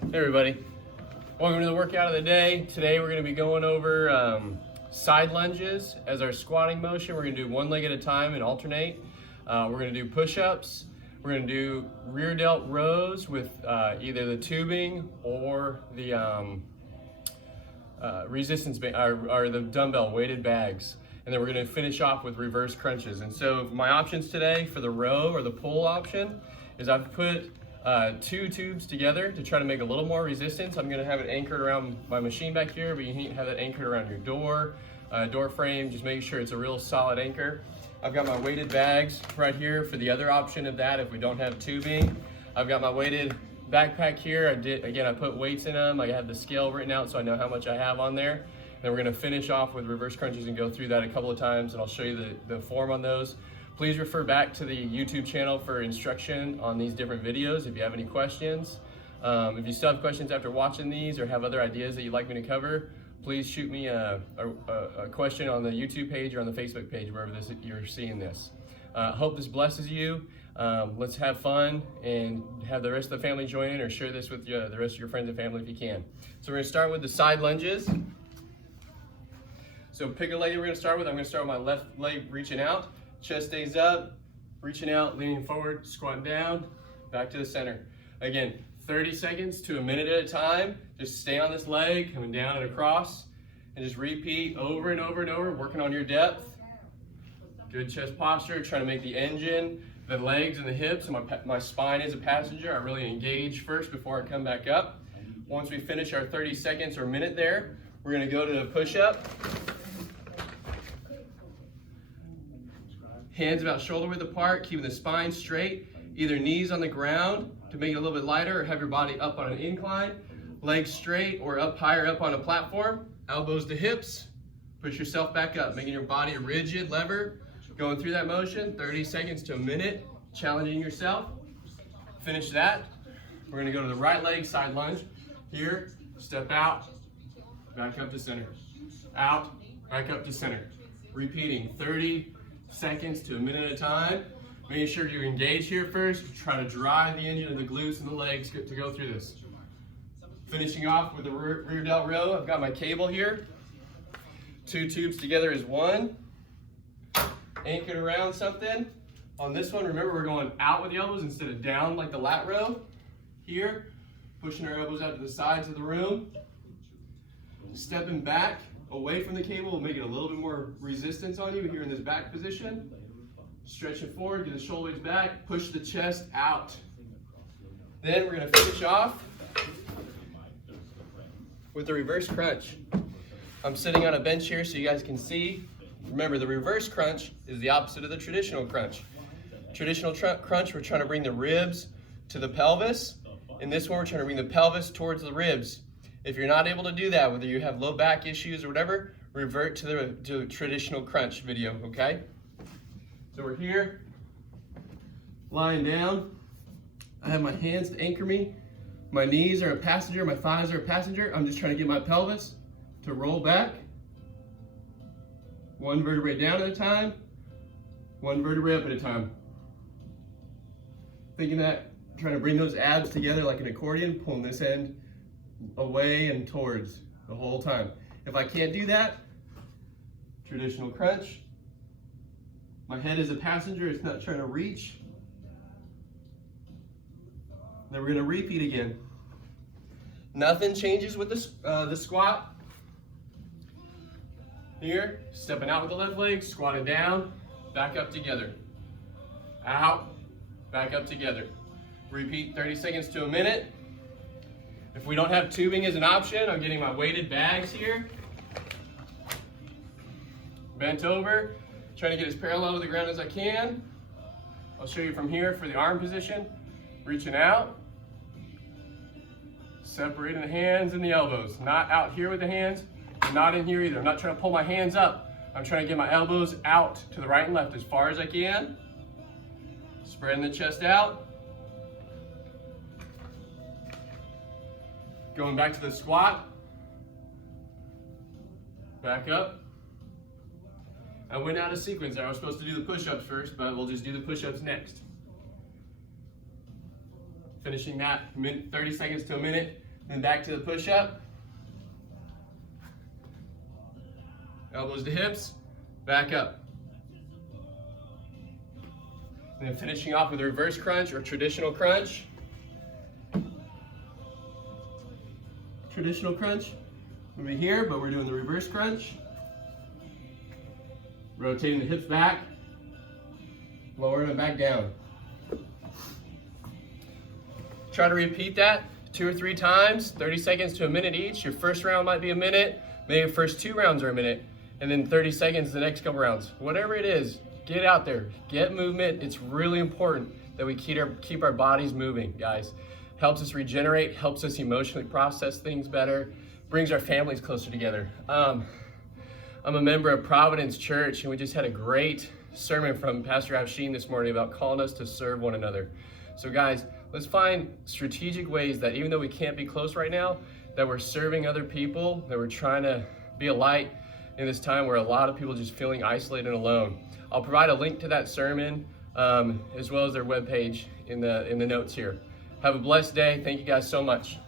Hey everybody, welcome to the workout of the day. Today we're going to be going over side lunges as our squatting motion. We're going to do one leg at a time and alternate. We're going to do push-ups. We're going to do rear delt rows with either the tubing or the resistance or the dumbbell weighted bags. And then we're going to finish off with reverse crunches. And so my options today for the row or the pull option is I've put two tubes together to try to make a little more resistance. I'm going to have it anchored around my machine back here, but you can have it anchored around your door frame, just making sure it's a real solid anchor. I've got my weighted bags right here for the other option of that if we don't have tubing. I've got my weighted backpack here. I put weights in them. I have the scale written out so I know how much I have on there. Then we're going to finish off with reverse crunches and go through that a couple of times, and I'll show you the form on those. Please refer back to the YouTube channel for instruction on these different videos if you have any questions. If you still have questions after watching these or have other ideas that you'd like me to cover, please shoot me a question on the YouTube page or on the Facebook page, wherever you're seeing this. Hope this blesses you. Let's have fun and have the rest of the family join in, or share this with the rest of your friends and family if you can. So we're going to start with the side lunges. So pick a leg we're going to start with. I'm going to start with my left leg reaching out. Chest stays up, reaching out, leaning forward, squatting down, back to the center. Again, 30 seconds to a minute at a time. Just stay on this leg, coming down and across, and just repeat over and over and over, working on your depth. Good chest posture, trying to make the engine, the legs and the hips, and my spine is a passenger. I really engage first before I come back up. Once we finish our 30 seconds or minute there, we're gonna go to the push-up. Hands about shoulder width apart, keeping the spine straight. Either knees on the ground to make it a little bit lighter, or have your body up on an incline. Legs straight or up higher up on a platform. Elbows to hips. Push yourself back up, making your body rigid, lever. Going through that motion, 30 seconds to a minute, challenging yourself. Finish that. We're gonna go to the right leg, side lunge. Here, step out, back up to center. Out, back up to center. Repeating 30 seconds to a minute at a time. Making sure you engage here first. Try to drive the engine of the glutes and the legs to go through this. Finishing off with the rear delt row. I've got my cable here. Two tubes together is one. Anchored around something. On this one, remember we're going out with the elbows instead of down like the lat row. Here, pushing our elbows out to the sides of the room. Stepping back away from the cable will make it a little bit more resistance on you here in this back position. Stretching forward, get the shoulders back, push the chest out. Then we're going to finish off with the reverse crunch. I'm sitting on a bench here so you guys can see. Remember, the reverse crunch is the opposite of the traditional crunch. Traditional crunch, we're trying to bring the ribs to the pelvis. In this one, we're trying to bring the pelvis towards the ribs. If you're not able to do that, whether you have low back issues or whatever, revert to the traditional crunch video, okay? So we're here, lying down. I have my hands to anchor me. My knees are a passenger, my thighs are a passenger. I'm just trying to get my pelvis to roll back. One vertebrae down at a time, one vertebrae up at a time. Thinking that, trying to bring those abs together like an accordion, pulling this end away and towards the whole time. If I can't do that, traditional crunch. My head is a passenger, it's not trying to reach. Then we're gonna repeat again. Nothing changes with the squat. Here, stepping out with the left leg, squatting down, back up together. Out, back up together. Repeat 30 seconds to a minute. If we don't have tubing as an option, I'm getting my weighted bags here. Bent over, trying to get as parallel to the ground as I can. I'll show you from here for the arm position. Reaching out. Separating the hands and the elbows. Not out here with the hands, not in here either. I'm not trying to pull my hands up. I'm trying to get my elbows out to the right and left as far as I can. Spreading the chest out. Going back to the squat. Back up. I went out of sequence there. I was supposed to do the push-ups first, but we'll just do the push-ups next. Finishing that 30 seconds to a minute. Then back to the push-up. Elbows to hips, back up. And then finishing off with a reverse crunch or traditional crunch. Traditional crunch. We'll be here, but we're doing the reverse crunch. Rotating the hips back, lowering them back down. Try to repeat that 2 or 3 times, 30 seconds to a minute each. Your first round might be a minute, maybe the first 2 rounds are a minute, and then 30 seconds the next couple rounds. Whatever it is, get out there, get movement. It's really important that we keep our bodies moving, guys. Helps us regenerate, helps us emotionally process things better, brings our families closer together. I'm a member of Providence Church, and we just had a great sermon from Pastor Afshin this morning about calling us to serve one another. So guys, let's find strategic ways that even though we can't be close right now, that we're serving other people, that we're trying to be a light in this time where a lot of people are just feeling isolated and alone. I'll provide a link to that sermon as well as their webpage in the notes here. Have a blessed day. Thank you guys so much.